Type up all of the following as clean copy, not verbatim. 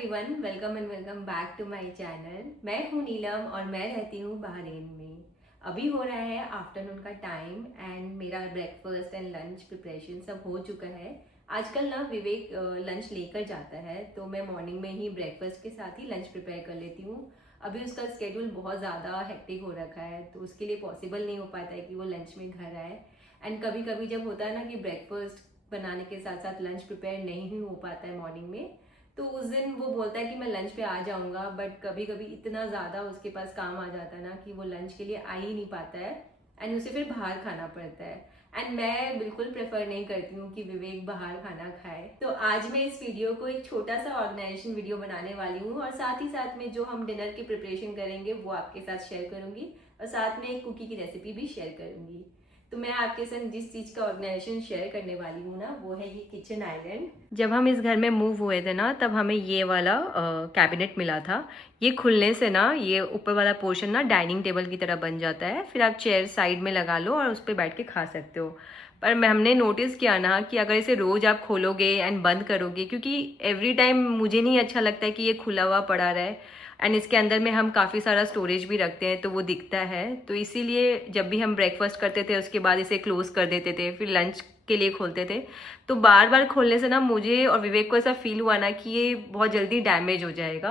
Everyone, welcome and welcome back to my channel. मैं हूं नीलम और मैं रहती हूं बहरीन में। अभी हो रहा है आफ्टरनून का टाइम एंड मेरा ब्रेकफास्ट एंड लंच प्रिपरेशन सब हो चुका है। आजकल ना विवेक लंच लेकर जाता है, तो मैं मॉर्निंग में ही ब्रेकफास्ट के साथ ही लंच प्रिपेयर कर लेती हूँ। अभी उसका स्केड्यूल बहुत ज़्यादा हेक्टिक हो रखा है, तो उसके लिए पॉसिबल नहीं हो पाता है कि वो लंच में घर आए। एंड कभी कभी जब होता है ना कि ब्रेकफास्ट बनाने के साथ साथ लंच प्रिपेयर नहीं हो पाता है मॉर्निंग में, तो उस दिन वो बोलता है कि मैं लंच पे आ जाऊंगा, बट कभी कभी इतना ज़्यादा उसके पास काम आ जाता है ना कि वो लंच के लिए आ ही नहीं पाता है एंड उसे फिर बाहर खाना पड़ता है। एंड मैं बिल्कुल प्रेफर नहीं करती हूँ कि विवेक बाहर खाना खाए। तो आज मैं इस वीडियो को एक छोटा सा ऑर्गेनाइजेशन वीडियो बनाने वाली हूँ और साथ ही साथ में जो हम डिनर की प्रिपरेशन करेंगे वो आपके साथ शेयर करूंगी और साथ में एक कुकी की रेसिपी भी शेयर करूंगी। तो मैं आपके साथ जिस चीज़ का ऑर्गेनाइजेशन शेयर करने वाली हूँ ना, वो है ये किचन आइलैंड। जब हम इस घर में मूव हुए थे ना, तब हमें ये वाला कैबिनेट मिला था। ये खुलने से ना ये ऊपर वाला पोर्शन ना डाइनिंग टेबल की तरह बन जाता है, फिर आप चेयर साइड में लगा लो और उस पर बैठ के खा सकते हो। पर मैं हमने नोटिस किया ना कि अगर इसे रोज आप खोलोगे एंड बंद करोगे, क्योंकि एवरी टाइम मुझे नहीं अच्छा लगता है कि ये खुला हुआ पड़ा रहे एंड इसके अंदर में हम काफ़ी सारा स्टोरेज भी रखते हैं तो वो दिखता है। तो इसीलिए जब भी हम ब्रेकफास्ट करते थे उसके बाद इसे क्लोज कर देते थे, फिर लंच के लिए खोलते थे। तो बार बार खोलने से ना मुझे और विवेक को ऐसा फील हुआ ना कि ये बहुत जल्दी डैमेज हो जाएगा,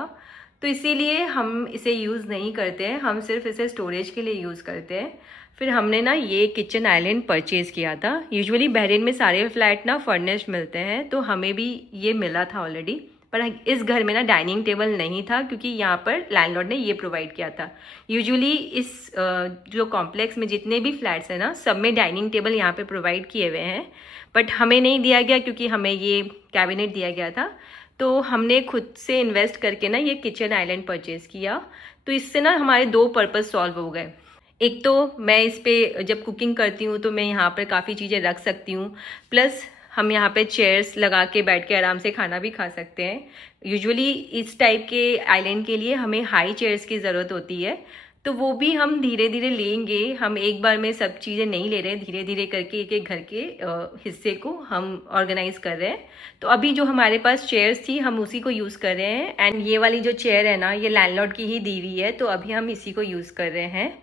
तो इसीलिए हम इसे यूज़ नहीं करते हैं, हम सिर्फ इसे स्टोरेज के लिए यूज़ करते हैं। फिर हमने ना ये किचन आइलैंड परचेज़ किया था। यूजुअली बहरीन में सारे फ्लैट ना फर्निश्ड मिलते हैं, तो हमें भी ये मिला था ऑलरेडी। पर इस घर में ना डाइनिंग टेबल नहीं था, क्योंकि यहाँ पर लैंडलॉर्ड ने ये प्रोवाइड किया था। यूजुअली इस जो कॉम्प्लेक्स में जितने भी फ्लैट्स हैं ना, सब में डाइनिंग टेबल यहाँ पे प्रोवाइड किए हुए हैं, बट हमें नहीं दिया गया क्योंकि हमें ये कैबिनेट दिया गया था। तो हमने खुद से इन्वेस्ट करके ना ये किचन आइलैंड परचेज़ किया। तो इससे ना हमारे दो पर्पज़ सॉल्व हो गए। एक तो मैं इस पे जब कुकिंग करती हूँ तो मैं यहाँ पर काफ़ी चीज़ें रख सकती हूँ, प्लस हम यहाँ पे चेयर्स लगा के बैठ के आराम से खाना भी खा सकते हैं। यूजुअली इस टाइप के आइलैंड के लिए हमें हाई चेयर्स की ज़रूरत होती है, तो वो भी हम धीरे धीरे लेंगे। हम एक बार में सब चीज़ें नहीं ले रहे, धीरे धीरे करके एक एक घर के हिस्से को हम ऑर्गेनाइज कर रहे हैं। तो अभी जो हमारे पास चेयर्स थी हम उसी को यूज़ कर रहे हैं एंड ये वाली जो चेयर है ना, ये लैंडलॉर्ड की ही दी हुई है, तो अभी हम इसी को यूज़ कर रहे हैं।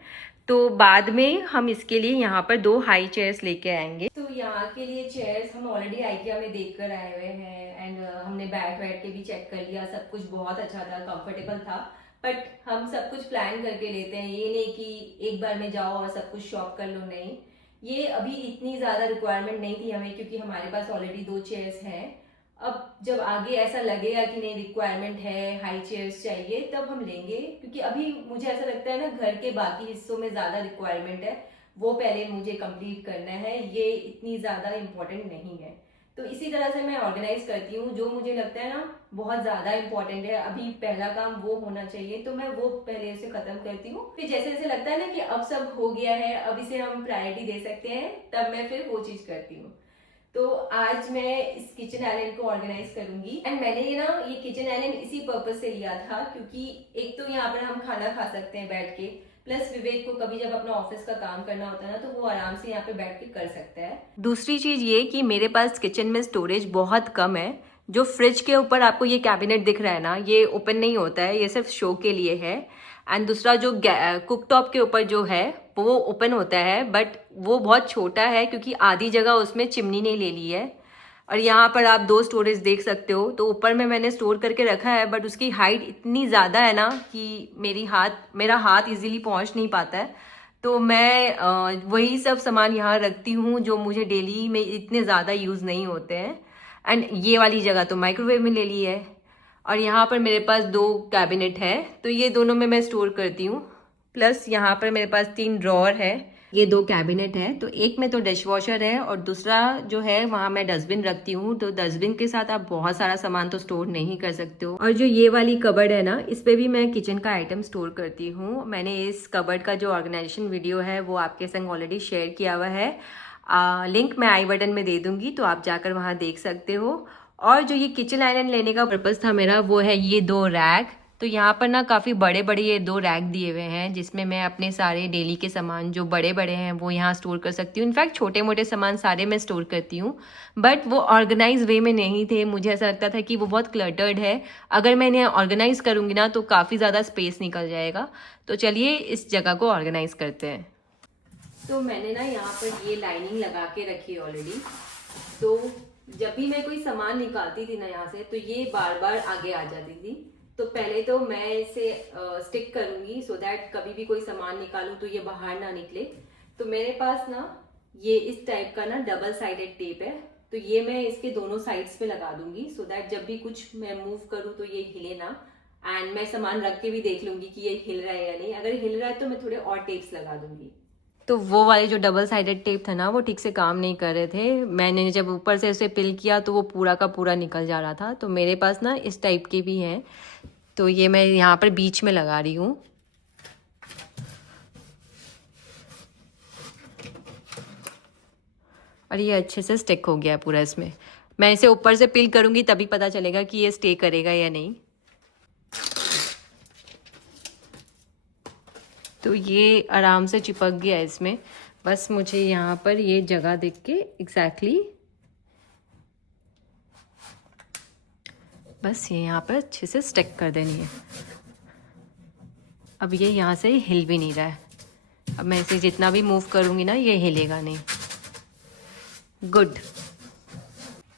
तो बाद में हम इसके लिए यहाँ पर दो हाई चेयर्स लेके आएंगे। तो यहाँ के लिए चेयर्स हम ऑलरेडी आइकिया में देख कर आए हुए हैं एंड हमने बैठ बैठ के भी चेक कर लिया, सब कुछ बहुत अच्छा था, कंफर्टेबल था। बट हम सब कुछ प्लान करके लेते हैं, ये नहीं कि एक बार में जाओ और सब कुछ शॉप कर लो, नहीं। ये अभी इतनी ज़्यादा रिक्वायरमेंट नहीं थी हमें, क्योंकि हमारे पास ऑलरेडी दो चेयर्स हैं। अब जब आगे ऐसा लगेगा कि नहीं रिक्वायरमेंट है, हाई चेयर्स चाहिए, तब हम लेंगे। क्योंकि अभी मुझे ऐसा लगता है ना, घर के बाकी हिस्सों में ज़्यादा रिक्वायरमेंट है, वो पहले मुझे कंप्लीट करना है, ये इतनी ज़्यादा इम्पोर्टेंट नहीं है। तो इसी तरह से मैं ऑर्गेनाइज करती हूँ। जो मुझे लगता है ना बहुत ज़्यादा इम्पोर्टेंट है, अभी पहला काम वो होना चाहिए, तो मैं वो पहले उसे ख़त्म करती हूँ। फिर जैसे जैसे लगता है ना कि अब सब हो गया है, अब इसे हम प्रायोरिटी दे सकते हैं, तब मैं फिर वो चीज़ करती हूँ। तो आज मैं इस किचन आइलैंड को ऑर्गेनाइज करूंगी एंड मैंने ये किचन आइलैंड इसी पर्पज से लिया था, क्योंकि एक तो यहाँ पर हम खाना खा सकते हैं बैठ के, प्लस विवेक को कभी जब अपना ऑफिस का काम करना होता है ना, तो वो आराम से यहाँ पे बैठ के कर सकता है। दूसरी चीज ये कि मेरे पास किचन में स्टोरेज बहुत कम है। जो फ्रिज के ऊपर आपको ये कैबिनेट दिख रहा है ना, ये ओपन नहीं होता है, ये सिर्फ शो के लिए है। एंड दूसरा जो कुक टॉप के ऊपर जो है वो ओपन होता है, बट वो बहुत छोटा है क्योंकि आधी जगह उसमें चिमनी ने ले ली है। और यहाँ पर आप दो स्टोरेज देख सकते हो, तो ऊपर में मैंने स्टोर करके रखा है, बट उसकी हाइट इतनी ज़्यादा है ना कि मेरा हाथ इजीली पहुँच नहीं पाता है। तो मैं वही सब सामान यहाँ रखती हूँ जो मुझे डेली में इतने ज़्यादा यूज़ नहीं होते हैं। एंड ये वाली जगह तो माइक्रोवेव में ले ली है। और यहाँ पर मेरे पास दो कैबिनेट है, तो ये दोनों में मैं स्टोर करती हूँ। प्लस यहाँ पर मेरे पास 3 ड्रॉअर है, ये 2 कैबिनेट है। तो एक में तो डिश वॉशर है और दूसरा जो है वहाँ मैं डस्टबिन रखती हूँ। तो डस्टबिन के साथ आप बहुत सारा सामान तो स्टोर नहीं कर सकते हो। और जो ये वाली कबर्ड है ना, इस पे भी मैं किचन का आइटम स्टोर करती हूँ। मैंने इस कबर्ड का जो ऑर्गेनाइजेशन वीडियो है वो आपके संग ऑलरेडी शेयर किया हुआ है। लिंक मैं आई बटन में दे दूंगी, तो आप जाकर वहाँ देख सकते हो। और जो ये किचन आइलैंड लेने का पर्पज़ था मेरा, वो है ये 2 रैक। तो यहाँ पर ना काफ़ी बड़े बड़े ये 2 रैक दिए हुए हैं जिसमें मैं अपने सारे डेली के सामान जो बड़े बड़े हैं वो यहाँ स्टोर कर सकती हूँ। इनफैक्ट छोटे मोटे सामान सारे मैं स्टोर करती हूँ, बट वो ऑर्गेनाइज वे में नहीं थे। मुझे ऐसा लगता था कि वो बहुत क्लटर्ड है, अगर मैं इन्हें ऑर्गेनाइज करूँगी ना तो काफ़ी ज़्यादा स्पेस निकल जाएगा। तो चलिए इस जगह को ऑर्गेनाइज करते हैं। तो मैंने ना यहाँ पर ये लाइनिंग लगा के रखी है ऑलरेडी। तो जब भी मैं कोई सामान निकालती थी ना यहाँ से, तो ये बार बार आगे आ जाती थी। तो पहले तो मैं इसे स्टिक करूंगी सो दैट कभी भी कोई सामान निकालूं तो ये बाहर ना निकले। तो मेरे पास ना ये इस टाइप का ना डबल साइडेड टेप है, तो ये मैं इसके दोनों साइड्स पे लगा दूंगी सो दैट जब भी कुछ मैं मूव करूं तो ये हिले ना। एंड मैं सामान रख के भी देख लूंगी कि ये हिल रहा है या नहीं। अगर हिल रहा है तो मैं थोड़े और टेप्स लगा दूंगी। तो वो वाले जो डबल साइडेड टेप था ना वो ठीक से काम नहीं कर रहे थे। मैंने जब ऊपर से उसे पिल किया तो वो पूरा का पूरा निकल जा रहा था। तो मेरे पास ना इस टाइप के भी हैं, तो ये मैं यहाँ पर बीच में लगा रही हूँ। और ये अच्छे से स्टिक हो गया है पूरा इसमें। मैं इसे ऊपर से पिल करूँगी तभी पता चलेगा कि ये स्टे करेगा या नहीं। तो ये आराम से चिपक गया है इसमें। बस मुझे यहाँ पर ये जगह देख के एग्जैक्टली बस ये यहाँ पर अच्छे से स्टिक कर देनी है। अब ये यहाँ से हिल भी नहीं रहा है। अब मैं इसे जितना भी मूव करूँगी ना ये हिलेगा नहीं। गुड।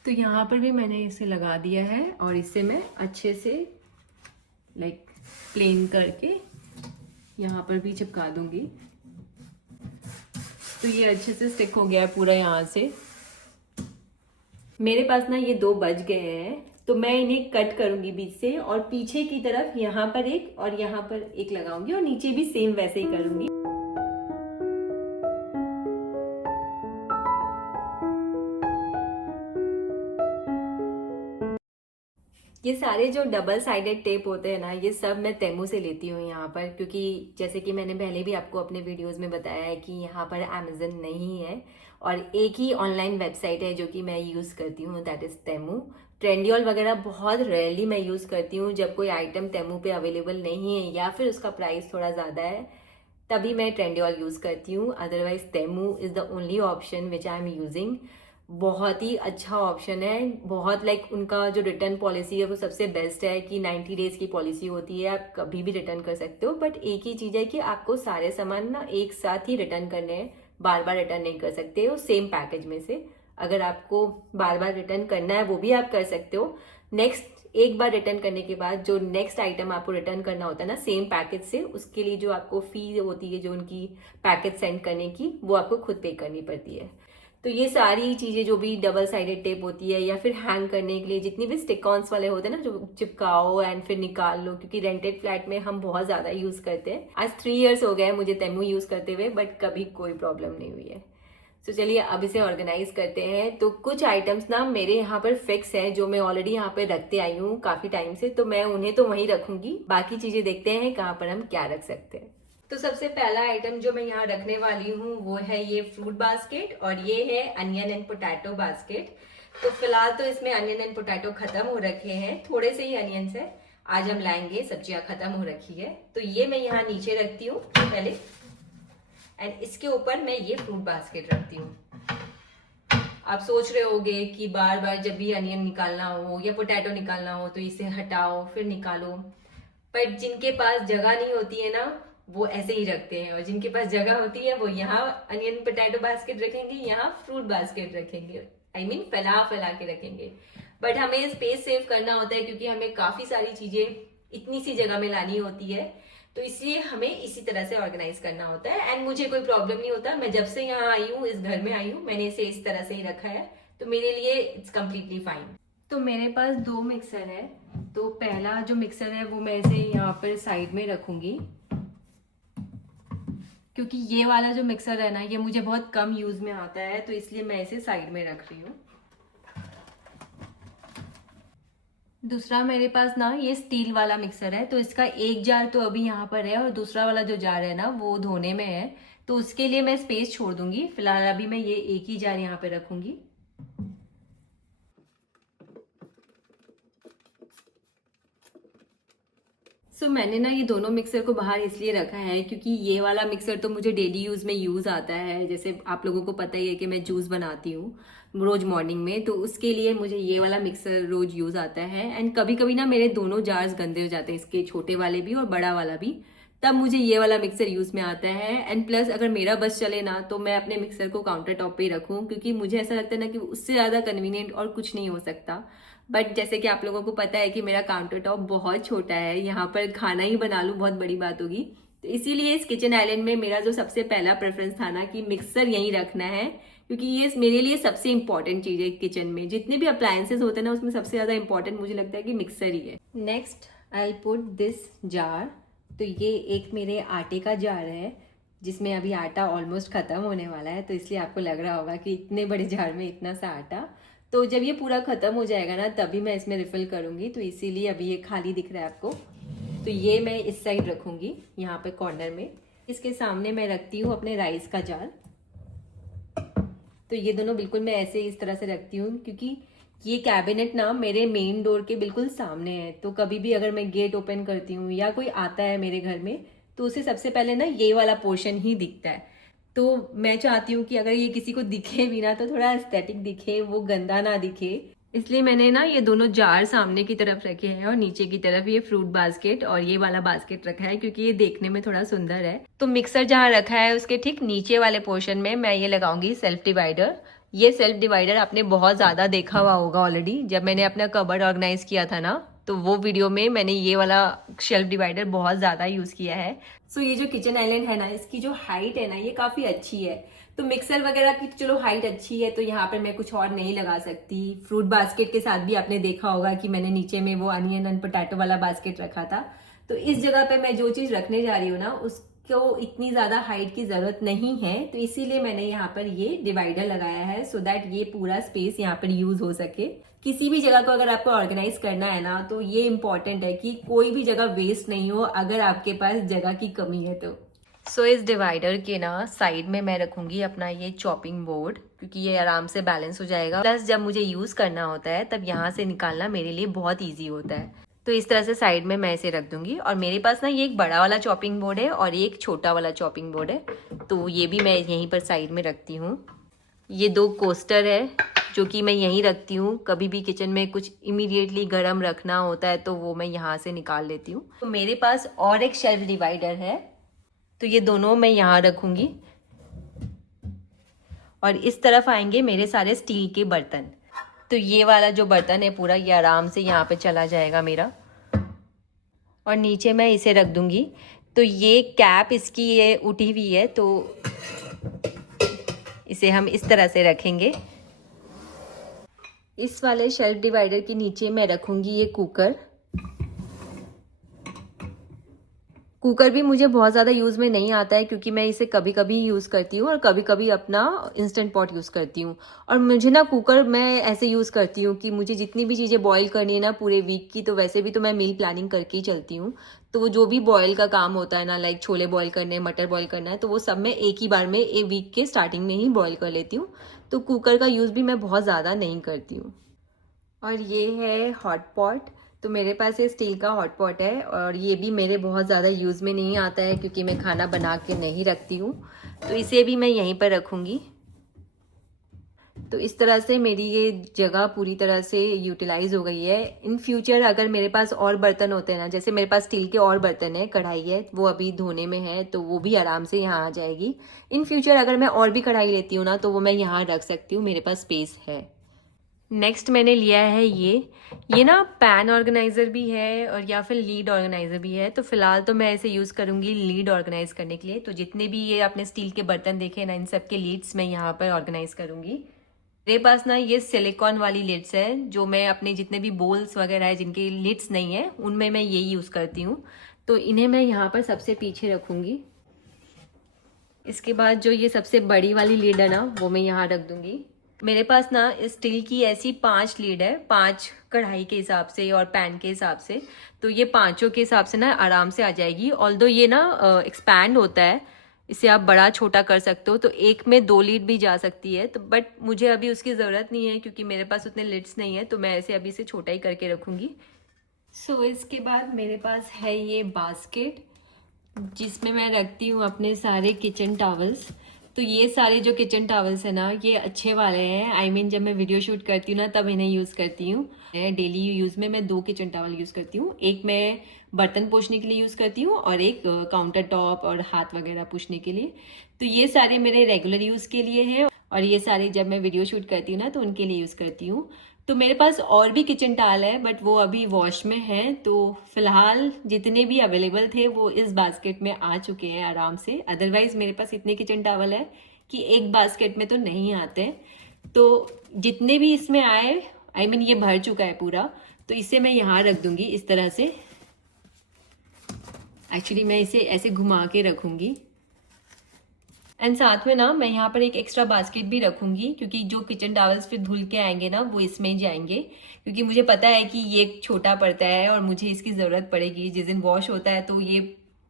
तो यहाँ पर भी मैंने इसे लगा दिया है और इसे मैं अच्छे से लाइक प्लेन करके यहाँ पर भी चिपका दूंगी। तो ये अच्छे से स्टिक हो गया है पूरा यहाँ से। मेरे पास ना ये 2 बच गए हैं, तो मैं इन्हें कट करूंगी बीच से और पीछे की तरफ यहाँ पर एक और यहाँ पर एक लगाऊंगी और नीचे भी सेम वैसे ही करूंगी। ये सारे जो डबल साइडेड टेप होते हैं ना ये सब मैं तेमू से लेती हूँ यहाँ पर, क्योंकि जैसे कि मैंने पहले भी आपको अपने वीडियोस में बताया है कि यहाँ पर अमेजन नहीं है और एक ही ऑनलाइन वेबसाइट है जो कि मैं यूज़ करती हूँ, दैट इज़ तेमू। ट्रेंडियल वगैरह बहुत रेयरली मैं यूज़ करती हूँ जब कोई आइटम तेमू पे अवेलेबल नहीं है या फिर उसका प्राइस थोड़ा ज़्यादा है, तभी मैं ट्रेंडियल यूज़ करती हूँ। Otherwise Temu is the only option which I am using. बहुत ही अच्छा ऑप्शन है, बहुत लाइक उनका जो रिटर्न पॉलिसी है वो सबसे बेस्ट है कि 90 डेज की पॉलिसी होती है, आप कभी भी रिटर्न कर सकते हो। बट एक ही चीज़ है कि आपको सारे सामान ना एक साथ ही रिटर्न करने हैं, बार बार रिटर्न नहीं कर सकते हो सेम पैकेज में से। अगर आपको बार बार रिटर्न करना है वो भी आप कर सकते हो। नेक्स्ट एक बार रिटर्न करने के बाद जो नेक्स्ट आइटम आपको रिटर्न करना होता है ना सेम पैकेज से, उसके लिए जो आपको फी होती है जो उनकी पैकेज सेंड करने की, वो आपको खुद पे करनी पड़ती है। तो ये सारी चीजें जो भी डबल साइडेड टेप होती है या फिर हैंग करने के लिए जितनी भी स्टिक ऑन्स वाले होते हैं ना जो चिपकाओ एंड फिर निकाल लो, क्योंकि रेंटेड फ्लैट में हम बहुत ज्यादा यूज करते हैं। आज 3 इयर्स हो गए मुझे तेमू यूज करते हुए, बट कभी कोई प्रॉब्लम नहीं हुई है। तो चलिए अब इसे ऑर्गेनाइज करते हैं। तो कुछ आइटम्स ना मेरे यहाँ पर फिक्स है जो मैं ऑलरेडी यहाँ पे रखते आई हूँ काफी टाइम से, तो मैं उन्हें तो वहीं रखूंगी। बाकी चीजें देखते हैं कहाँ पर हम क्या रख सकते हैं। तो सबसे पहला आइटम जो मैं यहाँ रखने वाली हूँ वो है ये फ्रूट बास्केट और ये है अनियन एंड पोटैटो बास्केट। तो फिलहाल तो इसमें अनियन एंड पोटैटो खत्म हो रखे हैं, थोड़े से ही अनियंस है, आज हम लाएंगे, सब्जियां खत्म हो रखी है। तो ये मैं यहाँ नीचे रखती हूँ पहले एंड इसके ऊपर मैं ये फ्रूट बास्केट रखती हूँ। आप सोच रहे होगे कि बार बार जब भी अनियन निकालना हो या पोटैटो निकालना हो तो इसे हटाओ फिर निकालो, पर जिनके पास जगह नहीं होती है ना वो ऐसे ही रखते हैं, और जिनके पास जगह होती है वो यहाँ अनियन पोटैटो बास्केट रखेंगे, यहाँ फ्रूट बास्केट रखेंगे, आई मीन फैला फैला के रखेंगे। बट हमें स्पेस सेव करना होता है क्योंकि हमें काफी सारी चीजें इतनी सी जगह में लानी होती है, तो इसलिए हमें इसी तरह से ऑर्गेनाइज करना होता है। एंड मुझे कोई प्रॉब्लम नहीं होता, मैं जब से यहाँ आई हूँ इस घर में आई हूँ मैंने इसे इस तरह से ही रखा है, तो मेरे लिए इट्स कम्प्लीटली फाइन। तो मेरे पास 2 मिक्सर है, तो पहला जो मिक्सर है वो मैं इसे यहाँ पर साइड में रखूंगी, क्योंकि ये वाला जो मिक्सर है ना ये मुझे बहुत कम यूज में आता है, तो इसलिए मैं इसे साइड में रख रही हूँ। दूसरा मेरे पास ना ये स्टील वाला मिक्सर है, तो इसका एक जार तो अभी यहाँ पर है और दूसरा वाला जो जार है ना वो धोने में है, तो उसके लिए मैं स्पेस छोड़ दूंगी। फिलहाल अभी मैं ये एक ही जार यहाँ पे रखूंगी। मैंने ना ये दोनों मिक्सर को बाहर इसलिए रखा है क्योंकि ये वाला मिक्सर तो मुझे डेली यूज में यूज आता है। जैसे आप लोगों को पता ही है कि मैं जूस बनाती हूँ रोज मॉर्निंग में, तो उसके लिए मुझे ये वाला मिक्सर रोज यूज आता है। एंड कभी कभी ना मेरे दोनों जार्स गंदे हो जाते हैं, इसके छोटे वाले भी और बड़ा वाला भी, तब मुझे ये वाला मिक्सर यूज में आता है। एंड प्लस अगर मेरा बस चले ना तो मैं अपने मिक्सर को काउंटर टॉप पे ही रखूँ, क्योंकि मुझे ऐसा लगता है ना कि उससे ज्यादा कन्वीनियंट और कुछ नहीं हो सकता। बट जैसे कि आप लोगों को पता है कि मेरा काउंटर टॉप बहुत छोटा है, यहाँ पर खाना ही बना लूँ बहुत बड़ी बात होगी। तो इसीलिए इस किचन आइलैंड में मेरा जो सबसे पहला प्रेफरेंस था ना कि मिक्सर यहीं रखना है, क्योंकि ये मेरे लिए सबसे इंपॉर्टेंट चीज है किचन में। जितने भी अप्लायंसेस होते हैं ना उसमें सबसे ज्यादा इंपॉर्टेंट मुझे लगता है कि मिक्सर ही है। Next I put this jar. तो ये एक मेरे आटे का जार है जिसमें अभी आटा ऑलमोस्ट खत्म होने वाला है, तो इसलिए आपको लग रहा होगा कि इतने बड़े जार में इतना सा आटा। तो जब ये पूरा खत्म हो जाएगा ना तभी मैं इसमें रिफिल करूंगी, तो इसीलिए अभी ये खाली दिख रहा है आपको। तो ये मैं इस साइड रखूंगी यहाँ पे कॉर्नर में। इसके सामने मैं रखती हूँ अपने राइस का जार। तो ये दोनों बिल्कुल मैं ऐसे इस तरह से रखती हूँ, क्योंकि ये कैबिनेट ना मेरे मेन डोर के बिल्कुल सामने है। तो कभी भी अगर मैं गेट ओपन करती हूँ या कोई आता है मेरे घर में तो उसे सबसे पहले ना ये वाला पोर्शन ही दिखता है। तो मैं चाहती हूँ कि अगर ये किसी को दिखे भी ना तो थोड़ा एस्थेटिक दिखे, वो गंदा ना दिखे। इसलिए मैंने ना ये दोनों जार सामने की तरफ रखे हैं और नीचे की तरफ ये फ्रूट बास्केट और ये वाला बास्केट रखा है, क्योंकि ये देखने में थोड़ा सुंदर है। तो मिक्सर जहाँ रखा है उसके ठीक नीचे वाले पोर्शन में मैं ये लगाऊंगी सेल्फ डिवाइडर। ये सेल्फ डिवाइडर आपने बहुत ज्यादा देखा हुआ होगा ऑलरेडी। जब मैंने अपना कबर्ड ऑर्गेनाइज किया था ना तो वो वीडियो में मैंने ये वाला शेल्फ डिवाइडर बहुत ज्यादा यूज किया है। सो ये जो किचन आइलैंड है ना इसकी जो हाइट है ना ये काफी अच्छी है। तो मिक्सर वगैरह की चलो हाइट अच्छी है, तो यहाँ पर मैं कुछ और नहीं लगा सकती। फ्रूट बास्केट के साथ भी आपने देखा होगा कि मैंने नीचे में वो अनियन एंड पोटैटो वाला बास्केट रखा था। तो इस जगह पे मैं जो चीज रखने जा रही हूँ ना उसको इतनी ज्यादा हाइट की जरूरत नहीं है, तो इसीलिए मैंने यहाँ पर ये डिवाइडर लगाया है, सो दैट ये पूरा स्पेस यहाँ पर यूज हो सके। किसी भी जगह को अगर आपको ऑर्गेनाइज करना है ना तो ये इंपॉर्टेंट है कि कोई भी जगह वेस्ट नहीं हो अगर आपके पास जगह की कमी है तो। सो इस डिवाइडर के ना साइड में मैं रखूंगी अपना ये चॉपिंग बोर्ड, क्योंकि ये आराम से बैलेंस हो जाएगा। प्लस जब मुझे यूज करना होता है तब यहाँ से निकालना मेरे लिए बहुत ईजी होता है। तो इस तरह से साइड में मैं इसे रख दूंगी। और मेरे पास ना ये एक बड़ा वाला चॉपिंग बोर्ड है और एक छोटा वाला चॉपिंग बोर्ड है, तो ये भी मैं यहीं पर साइड में रखती हूँ। ये 2 कोस्टर है जो कि मैं यहीं रखती हूँ। कभी भी किचन में कुछ इमीडिएटली गर्म रखना होता है तो वो मैं यहाँ से निकाल लेती हूँ। तो मेरे पास और एक शेल्फ डिवाइडर है, तो ये दोनों मैं यहाँ रखूंगी। और इस तरफ आएंगे मेरे सारे स्टील के बर्तन। तो ये वाला जो बर्तन है पूरा ये आराम से यहाँ पे चला जाएगा मेरा। और नीचे मैं इसे रख दूंगी। तो ये कैप इसकी ये उठी हुई है, तो इसे हम इस तरह से रखेंगे। इस वाले शेल्फ डिवाइडर के नीचे मैं रखूंगी ये कुकर। कुकर भी मुझे बहुत ज़्यादा यूज़ में नहीं आता है, क्योंकि मैं इसे कभी कभी यूज़ करती हूँ और कभी कभी अपना इंस्टेंट पॉट यूज़ करती हूँ। और मुझे ना कुकर मैं ऐसे यूज़ करती हूँ कि मुझे जितनी भी चीज़ें बॉईल करनी है ना पूरे वीक की, तो वैसे भी तो मैं मील प्लानिंग करके ही चलती हूँ। तो जो भी बॉयल का काम होता है ना, लाइक छोले बॉयल करने हैं, मटर बॉयल करना है, तो वो सब मैं एक ही बार में एक वीक के स्टार्टिंग में ही बॉयल कर लेती हूँ। तो कुकर का यूज़ भी मैं बहुत ज़्यादा नहीं करती हूँ। और ये है हॉट पॉट। तो मेरे पास ये स्टील का हॉट पॉट है और ये भी मेरे बहुत ज़्यादा यूज़ में नहीं आता है, क्योंकि मैं खाना बना के नहीं रखती हूँ। तो इसे भी मैं यहीं पर रखूँगी। तो इस तरह से मेरी ये जगह पूरी तरह से यूटिलाइज हो गई है। इन फ्यूचर अगर मेरे पास और बर्तन होते हैं ना, जैसे मेरे पास स्टील के और बर्तन है, कढ़ाई है, वो अभी धोने में है, तो वो भी आराम से यहाँ आ जाएगी। इन फ्यूचर अगर मैं और भी कढ़ाई लेती हूँ ना तो वो मैं यहाँ रख सकती हूँ, मेरे पास स्पेस है। नेक्स्ट मैंने लिया है ये ना पैन ऑर्गेनाइजर भी है और या फिर लीड ऑर्गेनाइजर भी है। तो फिलहाल तो मैं इसे यूज करूंगी लीड ऑर्गेनाइज करने के लिए। तो जितने भी ये आपने स्टील के बर्तन देखे ना, इन सब के लीड्स मैं यहाँ पर ऑर्गेनाइज करूंगी। मेरे पास ना ये सिलिकॉन वाली लिड्स है, जो मैं अपने जितने भी बोल्स वगैरह है जिनके लिड्स नहीं है उनमें मैं यही यूज करती हूँ। तो इन्हें मैं यहाँ पर सबसे पीछे रखूंगी। इसके बाद जो ये सबसे बड़ी वाली लीड है ना वो मैं यहाँ रख दूंगी। मेरे पास ना स्टील की ऐसी 5 लीड है, 5 कढ़ाई के हिसाब से और पैन के हिसाब से। तो ये पांचों के हिसाब से ना आराम से आ जाएगी। ऑल्दो ये ना एक्सपैंड होता है, इसे आप बड़ा छोटा कर सकते हो, तो एक में 2 लीड भी जा सकती है। तो बट मुझे अभी उसकी ज़रूरत नहीं है, क्योंकि मेरे पास उतने लिड्स नहीं है, तो मैं ऐसे अभी से छोटा ही करके रखूँगी। सो इसके बाद मेरे पास है ये बास्केट, जिसमें मैं रखती हूँ अपने सारे किचन टॉवल्स। तो ये सारे जो किचन टॉवल्स है ना, ये अच्छे वाले हैं। आई मीन जब मैं वीडियो शूट करती हूँ ना, तब इन्हें यूज़ करती हूँ। डेली यूज़ में मैं 2 किचन टॉवल यूज़ करती हूँ। एक मैं बर्तन पोंछने के लिए यूज़ करती हूँ और एक काउंटर टॉप और हाथ वगैरह पोंछने के लिए। तो ये सारे मेरे रेगुलर यूज़ के लिए हैं, और ये सारे जब मैं वीडियो शूट करती हूँ ना, तो उनके लिए यूज़ करती हूँ। तो मेरे पास और भी किचन टॉवल है, बट वो अभी वॉश में हैं। तो फिलहाल जितने भी अवेलेबल थे वो इस बास्केट में आ चुके हैं आराम से। अदरवाइज मेरे पास इतने किचन टॉवल है कि एक बास्केट में तो नहीं आते। तो जितने भी इसमें आए, आई मीन ये भर चुका है पूरा, तो इसे मैं यहाँ रख दूंगी इस तरह से। एक्चुअली मैं इसे ऐसे घुमा के रखूंगी। एंड साथ में ना मैं यहाँ पर एक एक्स्ट्रा बास्केट भी रखूंगी, क्योंकि जो किचन टॉवल्स फिर धुल के आएंगे ना, वो इसमें ही जाएंगे। क्योंकि मुझे पता है कि ये छोटा पड़ता है और मुझे इसकी ज़रूरत पड़ेगी। जिस दिन वॉश होता है तो ये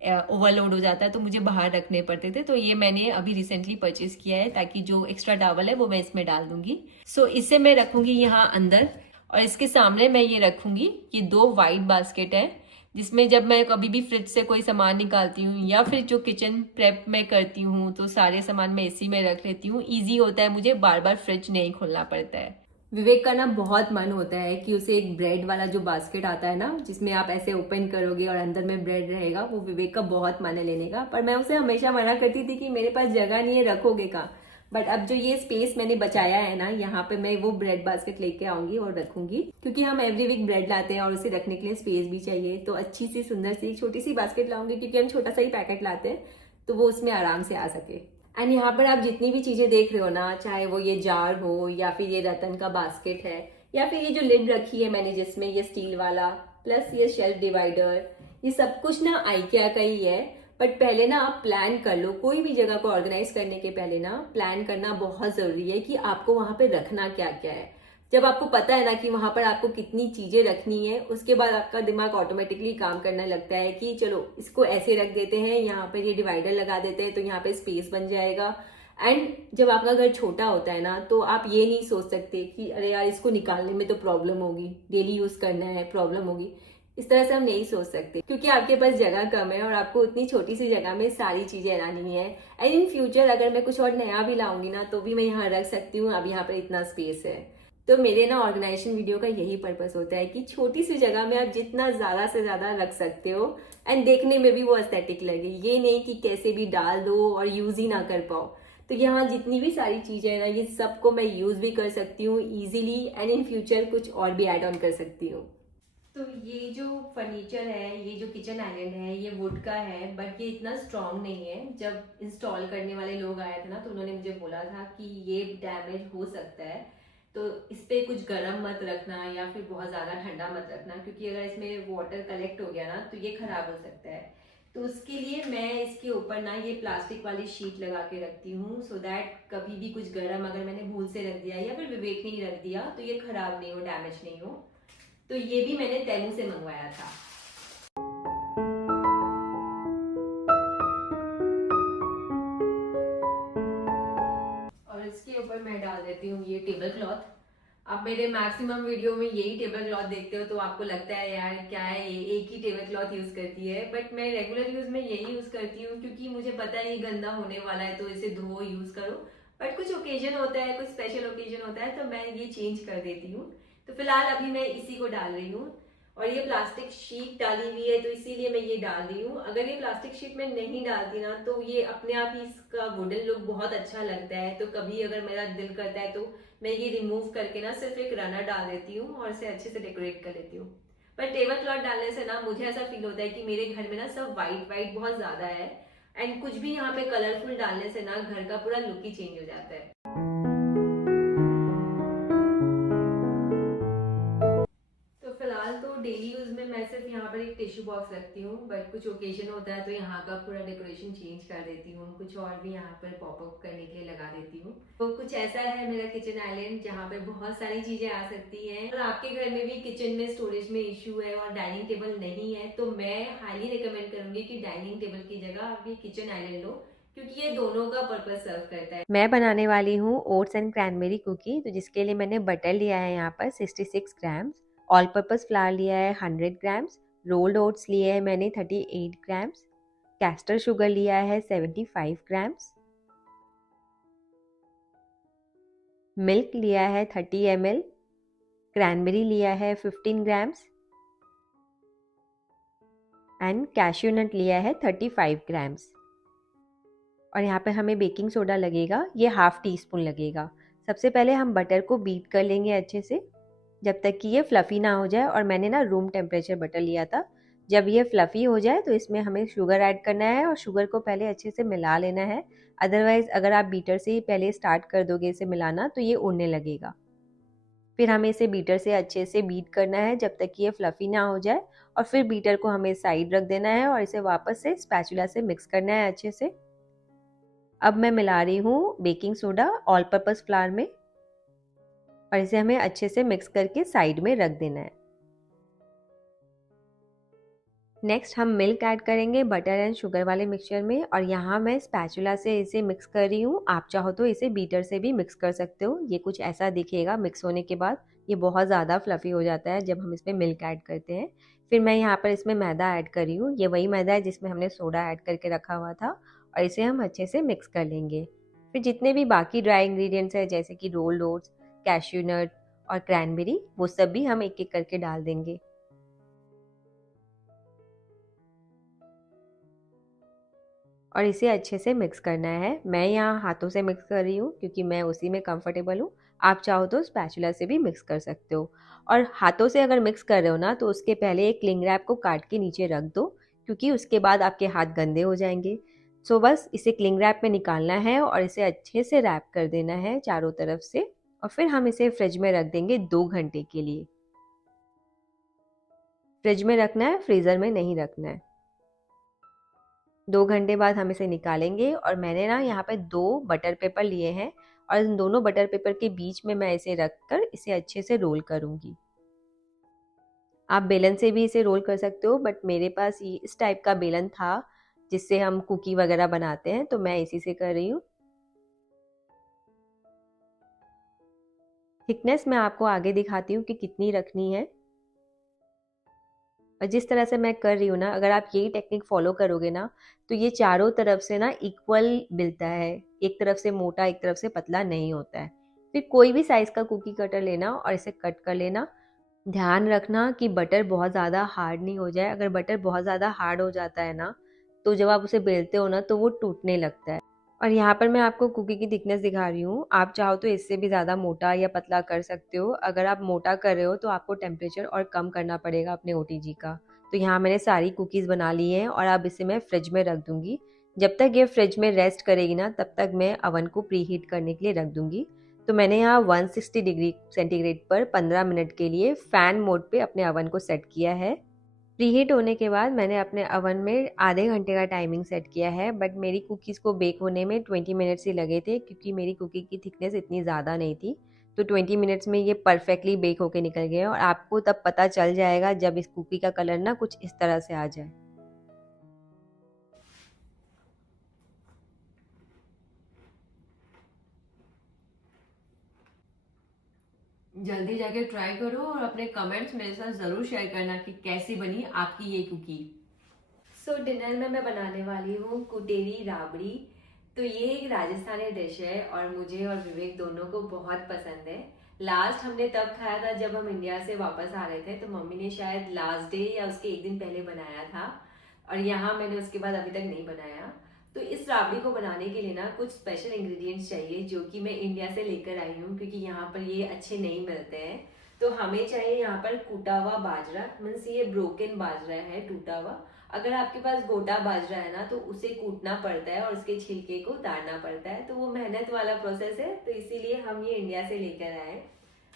ओवरलोड हो जाता है, तो मुझे बाहर रखने पड़ते थे। तो ये मैंने अभी रिसेंटली परचेज किया है, ताकि जो एक्स्ट्रा टॉवल है वो मैं इसमें डाल दूंगी। सो इसे मैं रखूंगी यहाँ अंदर, और इसके सामने मैं ये रखूंगी। ये 2 वाइट बास्केट है, जिसमें जब मैं कभी भी फ्रिज से कोई सामान निकालती हूँ या फिर जो किचन प्रेप में करती हूँ, तो सारे सामान मैं इसी में रख लेती हूँ। ईजी होता है, मुझे बार बार फ्रिज नहीं खोलना पड़ता है। विवेक का ना बहुत मन होता है कि उसे एक ब्रेड वाला जो बास्केट आता है ना, जिसमें आप ऐसे ओपन करोगे और अंदर में ब्रेड रहेगा, वो विवेक का बहुत मन है लेने का। पर मैं उसे हमेशा मना करती थी कि मेरे पास जगह नहीं है, रखोगे कहाँ। बट अब जो ये स्पेस मैंने बचाया है ना, यहाँ पे मैं वो ब्रेड बास्केट लेके आऊंगी और रखूंगी। क्योंकि हम एवरी वीक ब्रेड लाते हैं और उसे रखने के लिए स्पेस भी चाहिए। तो अच्छी सी सुंदर सी छोटी सी बास्केट लाऊंगी, क्योंकि हम छोटा सा ही पैकेट लाते हैं, तो वो उसमें आराम से आ सके। एंड यहाँ पर आप जितनी भी चीजें देख रहे हो ना, चाहे वो ये जार हो या फिर ये रतन का बास्केट है, या फिर ये जो लिड रखी है मैंने जिसमें ये स्टील वाला, प्लस ये शेल्फ डिवाइडर, ये सब कुछ ना आइकिया का ही है। बट पहले ना आप प्लान कर लो। कोई भी जगह को ऑर्गेनाइज करने के पहले ना प्लान करना बहुत जरूरी है कि आपको वहां पे रखना क्या क्या है। जब आपको पता है ना कि वहां पर आपको कितनी चीजें रखनी है, उसके बाद आपका दिमाग ऑटोमेटिकली काम करने लगता है कि चलो इसको ऐसे रख देते हैं, यहाँ पे ये डिवाइडर लगा देते हैं, तो यहाँ पे स्पेस बन जाएगा। एंड जब आपका घर छोटा होता है ना, तो आप ये नहीं सोच सकते कि अरे यार इसको निकालने में तो प्रॉब्लम होगी, डेली यूज करना है, प्रॉब्लम होगी। इस तरह से हम नहीं सोच सकते, क्योंकि आपके पास जगह कम है और आपको उतनी छोटी सी जगह में सारी चीजें लानी है। एंड इन फ्यूचर अगर मैं कुछ और नया भी लाऊंगी ना, तो भी मैं यहाँ रख सकती हूँ। अब यहाँ पर इतना स्पेस है। तो मेरे ना ऑर्गेनाइजेशन वीडियो का यही पर्पस होता है कि छोटी सी जगह में आप जितना ज्यादा से ज्यादा रख सकते हो, एंड देखने में भी वो एस्थेटिक लगे। ये नहीं कि कैसे भी डाल दो और यूज ही ना कर पाओ। तो यहाँ जितनी भी सारी चीजें है ना, ये सबको मैं यूज भी कर सकती हूँ इजीली, एंड इन फ्यूचर कुछ और भी ऐड ऑन कर सकती हूँ। तो ये जो फर्नीचर है, ये जो किचन आइलैंड है, ये वुड का है, बट ये इतना स्ट्रॉन्ग नहीं है। जब इंस्टॉल करने वाले लोग आए थे ना, तो उन्होंने मुझे बोला था कि ये डैमेज हो सकता है, तो इस पे कुछ गर्म मत रखना या फिर बहुत ज़्यादा ठंडा मत रखना, क्योंकि अगर इसमें वाटर कलेक्ट हो गया ना, तो ये खराब हो सकता है। तो उसके लिए मैं इसके ऊपर ना ये प्लास्टिक वाली शीट लगा के रखती हूँ, सो दैट कभी भी कुछ गर्म अगर मैंने भूल से रख दिया या फिर विवेक ने ही रख दिया, तो ये खराब नहीं हो, डैमेज नहीं हो। तो ये भी मैंने तेलू से मंगवाया था। और इसके ऊपर मैं डाल देती हूँ ये टेबल क्लॉथ। आप मेरे मैक्सिमम वीडियो में यही टेबल क्लॉथ देखते हो, तो आपको लगता है यार क्या है ये, एक ही टेबल क्लॉथ यूज करती है। बट मैं रेगुलर यूज में यही यूज करती हूँ, क्योंकि मुझे पता है ये गंदा होने वाला है, तो इसे धो यूज करो। बट कुछ ओकेजन होता है, कुछ स्पेशल ओकेजन होता है, तो मैं ये चेंज कर देती हूँ। तो फिलहाल अभी मैं इसी को डाल रही हूँ। और ये प्लास्टिक शीट डाली हुई है, तो इसीलिए मैं ये डाल रही हूँ। अगर ये प्लास्टिक शीट में नहीं डालती ना, तो ये अपने आप ही इसका वुडन लुक बहुत अच्छा लगता है। तो कभी अगर मेरा दिल करता है, तो मैं ये रिमूव करके ना सिर्फ एक रनर डाल देती हूँ और इसे अच्छे से डेकोरेट कर लेती हूँ। पर टेबल क्लॉथ डालने से ना मुझे ऐसा फील होता है कि मेरे घर में ना सब वाइट वाइट बहुत ज्यादा है, एंड कुछ भी यहाँ पे कलरफुल डालने से ना घर का पूरा लुक ही चेंज हो जाता है। तो फिलहाल तो डेली यूज में मैं सिर्फ यहाँ पर एक टिश्यू बॉक्स रखती हूँ, बट कुछ ओकेजन होता है तो यहाँ का पूरा डेकोरेशन चेंज कर देती हूँ, कुछ और भी यहाँ पर पॉपअप करने के लिए लगा देती हूँ। तो कुछ ऐसा है मेरा किचन आइलैंड, जहाँ पे बहुत सारी चीजें आ सकती हैं। और आपके घर में भी किचन में स्टोरेज में इश्यू है और डाइनिंग टेबल नहीं है, तो मैं हाईली रिकमेंड करूंगी कि डाइनिंग टेबल की जगह आप ये किचन आइलैंड लो, क्योंकि ये दोनों का पर्पस सर्व करता है। मैं बनाने वाली हूँ ओट्स एंड क्रैनबेरी कुकी, तो जिसके लिए मैंने बटर लिया है यहाँ पर 66 ग्राम, ऑल पर्पस फ्लावर लिया है 100 ग्राम्स, रोल्ड ओट्स लिए हैं मैंने 38 ग्राम्स, कैस्टर शुगर लिया है 75 ग्राम्स, मिल्क लिया है 30 ml, क्रैनबेरी लिया है 15 ग्राम्स एंड कैश्यू नट लिया है 35 ग्राम्स। और यहाँ पे हमें बेकिंग सोडा लगेगा, ये हाफ टी स्पून लगेगा। सबसे पहले हम बटर को बीट कर लेंगे अच्छे से जब तक कि ये फ्लफ़ी ना हो जाए। और मैंने ना रूम टेम्परेचर बटर लिया था। जब ये फ्लफ़ी हो जाए तो इसमें हमें शुगर ऐड करना है और शुगर को पहले अच्छे से मिला लेना है। अदरवाइज़ अगर आप बीटर से ही पहले स्टार्ट कर दोगे इसे मिलाना तो ये उड़ने लगेगा। फिर हमें इसे बीटर से अच्छे से बीट करना है जब तक कि ये फ्लफ़ी ना हो जाए। और फिर बीटर को हमें साइड रख देना है और इसे वापस से स्पैचुला से मिक्स करना है अच्छे से। अब मैं मिला रही हूँ baking soda all purpose flower में और इसे हमें अच्छे से मिक्स करके साइड में रख देना है। नेक्स्ट हम मिल्क ऐड करेंगे बटर एंड शुगर वाले मिक्सचर में और यहाँ मैं स्पैचुला से इसे मिक्स कर रही हूँ। आप चाहो तो इसे बीटर से भी मिक्स कर सकते हो। ये कुछ ऐसा दिखेगा मिक्स होने के बाद। ये बहुत ज़्यादा फ्लफ़ी हो जाता है जब हम इसमें मिल्क ऐड करते हैं। फिर मैं यहाँ पर इसमें मैदा ऐड कर रही हूँ। ये वही मैदा है जिसमें हमने सोडा ऐड करके रखा हुआ था और इसे हम अच्छे से मिक्स कर लेंगे। फिर जितने भी बाकी ड्राई इंग्रेडिएंट्स हैं जैसे कि रोल्ड ओट्स, कैश्यू नट और क्रैनबेरी, वो सब भी हम एक एक करके डाल देंगे। और इसे अच्छे से मिक्स करना है। मैं यहाँ हाथों से मिक्स कर रही हूँ क्योंकि मैं उसी में कंफर्टेबल हूँ। आप चाहो तो स्पैचुला से भी मिक्स कर सकते हो। और हाथों से अगर मिक्स कर रहे हो ना तो उसके पहले एक क्लिंग रैप को काट के नीचे रख दो क्योंकि उसके बाद आपके हाथ गंदे हो जाएंगे। सो बस इसे क्लिंग रैप में निकालना है और इसे अच्छे से रैप कर देना है चारों तरफ से। और फिर हम इसे फ्रिज में रख देंगे 2 घंटे के लिए। फ्रिज में रखना है, फ्रीज़र में नहीं रखना है। 2 घंटे बाद हम इसे निकालेंगे और मैंने ना यहाँ पे 2 बटर पेपर लिए हैं और इन दोनों बटर पेपर के बीच में मैं इसे रख कर इसे अच्छे से रोल करूँगी। आप बेलन से भी इसे रोल कर सकते हो बट मेरे पास ये इस टाइप का बेलन था जिससे हम कुकी वगैरह बनाते हैं, तो मैं इसी से कर रही हूँ। थिकनेस मैं आपको आगे दिखाती हूँ कि कितनी रखनी है। और जिस तरह से मैं कर रही हूँ ना, अगर आप यही टेक्निक फॉलो करोगे ना तो ये चारों तरफ से ना इक्वल मिलता है। एक तरफ से मोटा एक तरफ से पतला नहीं होता है। फिर कोई भी साइज़ का कुकी कटर लेना और इसे कट कर लेना। ध्यान रखना कि बटर बहुत ज़्यादा हार्ड नहीं हो जाए। अगर बटर बहुत ज़्यादा हार्ड हो जाता है ना तो जब आप उसे बेलते हो ना तो वो टूटने लगता है। और यहाँ पर मैं आपको कुकी की थिकनेस दिखा रही हूँ। आप चाहो तो इससे भी ज़्यादा मोटा या पतला कर सकते हो। अगर आप मोटा कर रहे हो तो आपको टेम्परेचर और कम करना पड़ेगा अपने ओटीजी का। तो यहाँ मैंने सारी कुकीज़ बना ली हैं और अब इसे मैं फ्रिज में रख दूँगी। जब तक ये फ्रिज में रेस्ट करेगी ना तब तक मैं अवन को प्री हीट करने के लिए रख दूँगी। तो मैंने यहाँ 160 डिग्री सेंटीग्रेड पर 15 मिनट के लिए फ़ैन मोड पे अपने अवन को सेट किया है। प्रीहीट होने के बाद मैंने अपने अवन में आधे घंटे का टाइमिंग सेट किया है बट मेरी कुकीज़ को बेक होने में 20 मिनट्स ही लगे थे क्योंकि मेरी कुकी की थिकनेस इतनी ज़्यादा नहीं थी। तो 20 मिनट्स में ये परफेक्टली बेक होके निकल गए और आपको तब पता चल जाएगा जब इस कुकी का कलर ना कुछ इस तरह से आ जाए। जल्दी जाके ट्राई करो और अपने कमेंट्स मेरे साथ ज़रूर शेयर करना कि कैसी बनी आपकी ये कुकी। सो डिनर में मैं बनाने वाली हूँ कुटेरी राबड़ी। तो ये एक राजस्थानी डिश है और मुझे और विवेक दोनों को बहुत पसंद है। लास्ट हमने तब खाया था जब हम इंडिया से वापस आ रहे थे, तो मम्मी ने शायद लास्ट डे या उसके एक दिन पहले बनाया था और यहाँ मैंने उसके बाद अभी तक नहीं बनाया। तो इस राबड़ी को बनाने के लिए ना कुछ स्पेशल इंग्रेडिएंट्स चाहिए जो कि मैं इंडिया से लेकर आई हूँ क्योंकि यहाँ पर ये अच्छे नहीं मिलते हैं। तो हमें चाहिए यहाँ पर कूटा हुआ बाजरा, मीन्स ये ब्रोकन बाजरा है, टूटा हुआ। अगर आपके पास गोटा बाजरा है ना तो उसे कूटना पड़ता है और उसके छिलके को उतारना पड़ता है, तो वो मेहनत वाला प्रोसेस है, तो इसीलिए हम ये इंडिया से लेकर आए।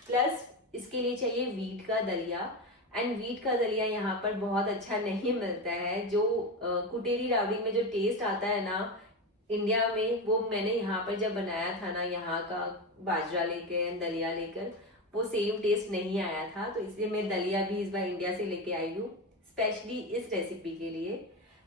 प्लस इसके लिए चाहिए वीट का दलिया। एंड वीट का दलिया यहाँ पर बहुत अच्छा नहीं मिलता है। जो कुटेरी रावड़ी में जो टेस्ट आता है ना इंडिया में, वो मैंने यहाँ पर जब बनाया था ना यहाँ का बाजरा लेकर दलिया लेकर, वो सेम टेस्ट नहीं आया था। तो इसलिए मैं दलिया भी इस बार इंडिया से लेके आई हूँ स्पेशली इस रेसिपी के लिए।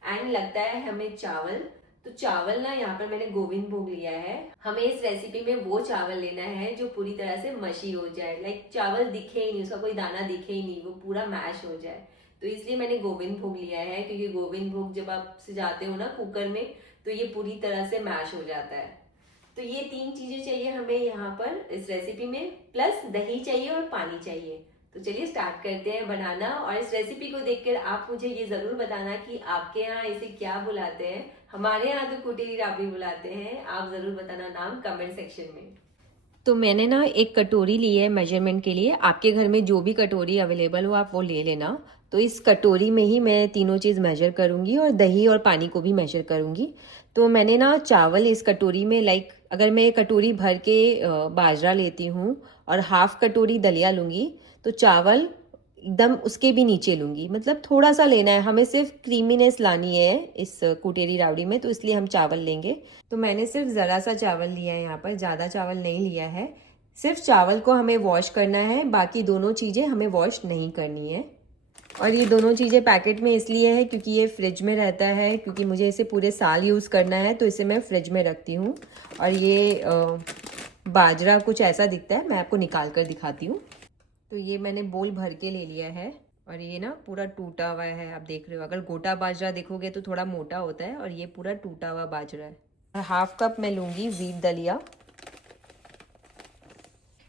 एंड लगता है हमें चावल, तो चावल ना यहाँ पर मैंने गोविंद भोग लिया है। हमें इस रेसिपी में वो चावल लेना है जो पूरी तरह से मशी हो जाए, लाइक चावल दिखे ही नहीं, उसका कोई दाना दिखे ही नहीं, वो पूरा मैश हो जाए। तो इसलिए मैंने गोविंद भोग लिया है, क्योंकि गोविंद भोग जब आप सिजाते हो ना कुकर में तो ये पूरी तरह से मैश हो जाता है। तो ये 3 चीजें चाहिए हमें यहाँ पर इस रेसिपी में, प्लस दही चाहिए और पानी चाहिए। तो चलिए स्टार्ट करते हैं बनाना। और इस रेसिपी को देखकर आप मुझे ये जरूर बताना कि आपके यहाँ इसे क्या बुलाते हैं। हमारे यहाँ तो कुटीरी राबड़ी बुलाते हैं, आप जरूर बताना नाम कमेंट सेक्शन में। तो मैंने ना एक कटोरी ली है मेजरमेंट के लिए। आपके घर में जो भी कटोरी अवेलेबल हो आप वो ले लेना। तो इस कटोरी में ही मैं तीनों चीज़ मेजर करूँगी और दही और पानी को भी मेजर करूँगी। तो मैंने ना चावल इस कटोरी में, लाइक अगर मैं कटोरी भर के बाजरा लेती हूँ और हाफ कटोरी दलिया लूँगी, तो चावल एकदम उसके भी नीचे लूँगी। मतलब थोड़ा सा लेना है, हमें सिर्फ क्रीमीनेस लानी है इस कुटेरी रावड़ी में, तो इसलिए हम चावल लेंगे। तो मैंने सिर्फ ज़रा सा चावल लिया है यहाँ पर, ज़्यादा चावल नहीं लिया है। सिर्फ चावल को हमें वॉश करना है, बाकी दोनों चीज़ें हमें वॉश नहीं करनी है। और ये दोनों चीज़ें पैकेट में इसलिए है क्योंकि ये फ्रिज में रहता है, क्योंकि मुझे इसे पूरे साल यूज़ करना है, तो इसे मैं फ्रिज में रखती हूँ। और ये बाजरा कुछ ऐसा दिखता है, मैं आपको निकाल कर दिखाती हूँ। तो ये मैंने बोल भर के ले लिया है और ये ना पूरा टूटा हुआ है, आप देख रहे हो। अगर गोटा बाजरा देखोगे तो थोड़ा मोटा होता है और ये पूरा टूटा हुआ बाजरा है। हाफ कप मैं लूँगी वीट दलिया।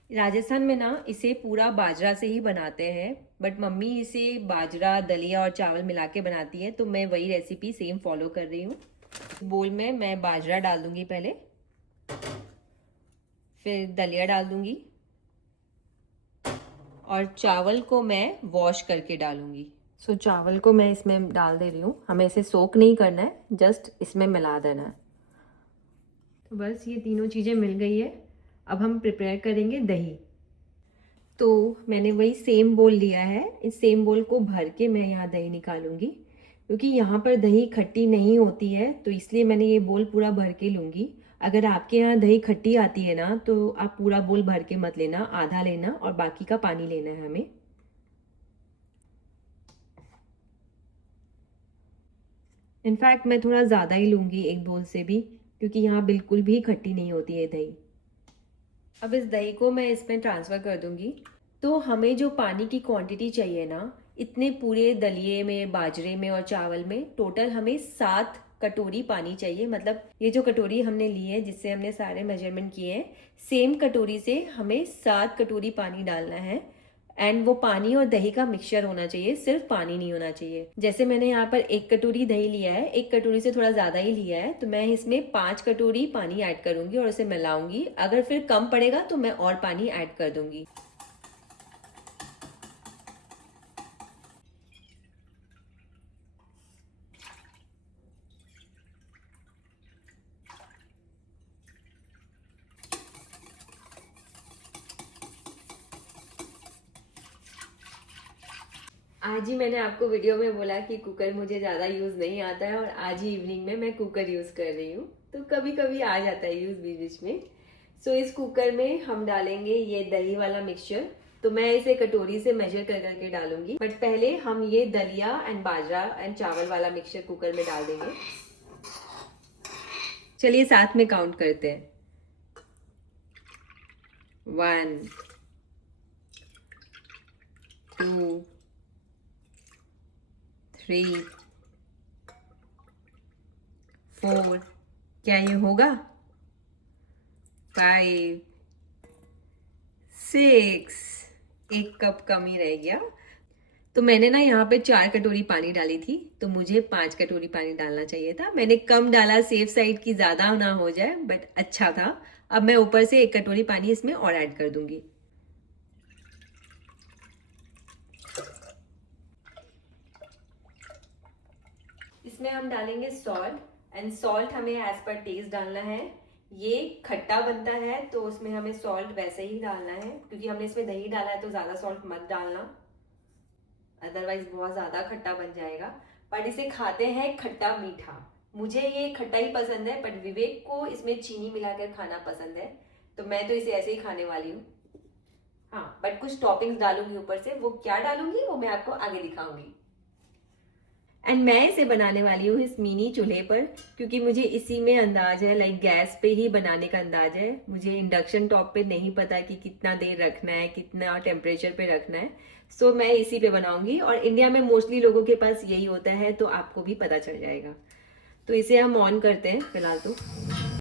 राजस्थान में ना इसे पूरा बाजरा से ही बनाते हैं, बट मम्मी इसे बाजरा दलिया और चावल मिला के बनाती है, तो मैं वही रेसिपी सेम फॉलो कर रही हूँ। बोल में मैं बाजरा डाल दूंगी पहले, फिर दलिया डाल दूंगी और चावल को मैं वॉश करके डालूंगी। सो चावल को मैं इसमें डाल दे रही हूँ। हमें इसे सोक नहीं करना है, जस्ट इसमें मिला देना है। तो बस ये तीनों चीज़ें मिल गई है। अब हम प्रिपेयर करेंगे दही। तो मैंने वही सेम बोल लिया है, इस सेम बोल को भर के मैं यहाँ दही निकालूंगी। क्योंकि यहाँ पर दही खट्टी नहीं होती है, तो इसलिए मैंने ये बोल पूरा भर के लूँगी। अगर आपके यहाँ दही खट्टी आती है ना, तो आप पूरा बोल भर के मत लेना, आधा लेना और बाकी का पानी लेना है हमें। इनफैक्ट मैं थोड़ा ज़्यादा ही लूँगी एक बोल से भी, क्योंकि यहाँ बिल्कुल भी खट्टी नहीं होती है दही। अब इस दही को मैं इसमें ट्रांसफ़र कर दूँगी। तो हमें जो पानी की क्वांटिटी चाहिए ना, इतने पूरे दलिये में, बाजरे में और चावल में टोटल हमें 7 कटोरी पानी चाहिए। मतलब ये जो कटोरी हमने ली है जिससे हमने सारे मेजरमेंट किए हैं, सेम कटोरी से हमें 7 कटोरी पानी डालना है। एंड वो पानी और दही का मिक्सचर होना चाहिए, सिर्फ पानी नहीं होना चाहिए। जैसे मैंने यहाँ पर 1 कटोरी दही लिया है, 1 कटोरी से थोड़ा ज़्यादा ही लिया है, तो मैं इसमें 5 कटोरी पानी ऐड करूंगी और उसे मिलाऊंगी। अगर फिर कम पड़ेगा तो मैं और पानी ऐड कर दूंगी। आज ही मैंने आपको वीडियो में बोला कि कुकर मुझे ज़्यादा यूज़ नहीं आता है, और आज ही इवनिंग में मैं कुकर यूज़ कर रही हूँ, तो कभी कभी आ जाता है यूज़ बीच बीच में। सो इस कुकर में हम डालेंगे ये दही वाला मिक्सचर। तो मैं इसे कटोरी से मेजर कर करके डालूंगी, बट पहले हम ये दलिया एंड बाजरा एंड चावल वाला मिक्सचर कुकर में डाल देंगे। चलिए साथ में काउंट करते हैं। 1 2 3 4, क्या ये होगा? 5 6, 1 कप कम ही रह गया। तो मैंने ना यहाँ पे 4 कटोरी पानी डाली थी, तो मुझे 5 कटोरी पानी डालना चाहिए था। मैंने कम डाला, सेफ साइड की ज्यादा ना हो जाए, बट अच्छा था। अब मैं ऊपर से 1 कटोरी पानी इसमें और ऐड कर दूंगी। इसमें हम डालेंगे सॉल्ट, एंड सॉल्ट हमें एज पर टेस्ट डालना है। ये खट्टा बनता है तो उसमें हमें सॉल्ट वैसे ही डालना है, क्योंकि हमने इसमें दही डाला है तो ज्यादा सॉल्ट मत डालना, अदरवाइज बहुत ज्यादा खट्टा बन जाएगा। बट इसे खाते हैं खट्टा मीठा। मुझे ये खट्टा ही पसंद है, बट विवेक को इसमें चीनी मिलाकर खाना पसंद है, तो मैं तो इसे ऐसे ही खाने वाली हूँ। हाँ, बट कुछ टॉपिंग्स डालूंगी ऊपर से, वो क्या डालूंगी वो मैं आपको आगे दिखाऊंगी। एंड मैं इसे बनाने वाली हूँ इस मिनी चूल्हे पर, क्योंकि मुझे इसी में अंदाज है, लाइक गैस पे ही बनाने का अंदाज है। मुझे इंडक्शन टॉप पे नहीं पता कि कितना देर रखना है, कितना टेम्परेचर पे रखना है। सो मैं इसी पे बनाऊंगी, और इंडिया में मोस्टली लोगों के पास यही होता है, तो आपको भी पता चल जाएगा। तो इसे हम ऑन करते हैं फिलहाल। तो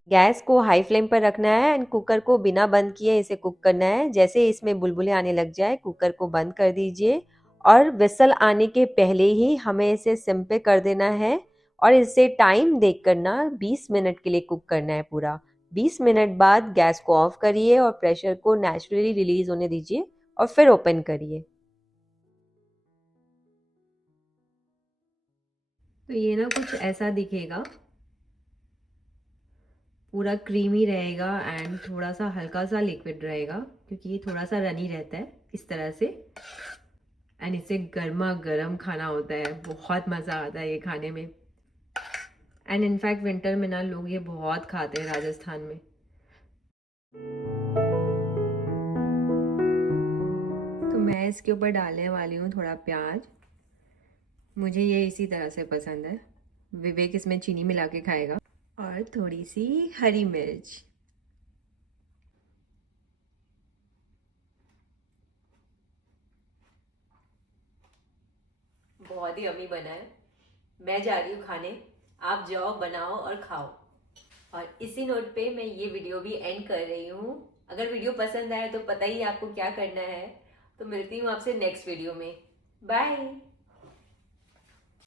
गैस को हाई फ्लेम पर रखना है एंड कुकर को बिना बंद किए इसे कुक करना है। जैसे इसमें बुलबुले आने लग जाए कुकर को बंद कर दीजिए, और विसल आने के पहले ही हमें इसे सिम पे कर देना है, और इसे टाइम देख करना 20 मिनट के लिए कुक करना है पूरा। 20 मिनट बाद गैस को ऑफ करिए और प्रेशर को नेचुरली रिलीज होने दीजिए, और फिर ओपन करिए। तो ये ना कुछ ऐसा दिखेगा, पूरा क्रीमी रहेगा एंड थोड़ा सा हल्का सा लिक्विड रहेगा, क्योंकि ये थोड़ा सा रनी रहता है इस तरह से। एंड इसे गर्मा गर्म खाना होता है, बहुत मज़ा आता है ये खाने में। एंड इनफैक्ट विंटर में ना लोग ये बहुत खाते हैं राजस्थान में। तो मैं इसके ऊपर डालने वाली हूँ थोड़ा प्याज। मुझे ये इसी तरह से पसंद है, विवेक इसमें चीनी मिला के खाएगा। और थोड़ी सी हरी मिर्च। बहुत ही यम्मी बना है। मैं जा रही हूँ खाने, आप जाओ बनाओ और खाओ। और इसी नोट पे मैं ये वीडियो भी एंड कर रही हूँ। अगर वीडियो पसंद आए तो पता ही आपको क्या करना है। तो मिलती हूँ आपसे नेक्स्ट वीडियो में। बाय।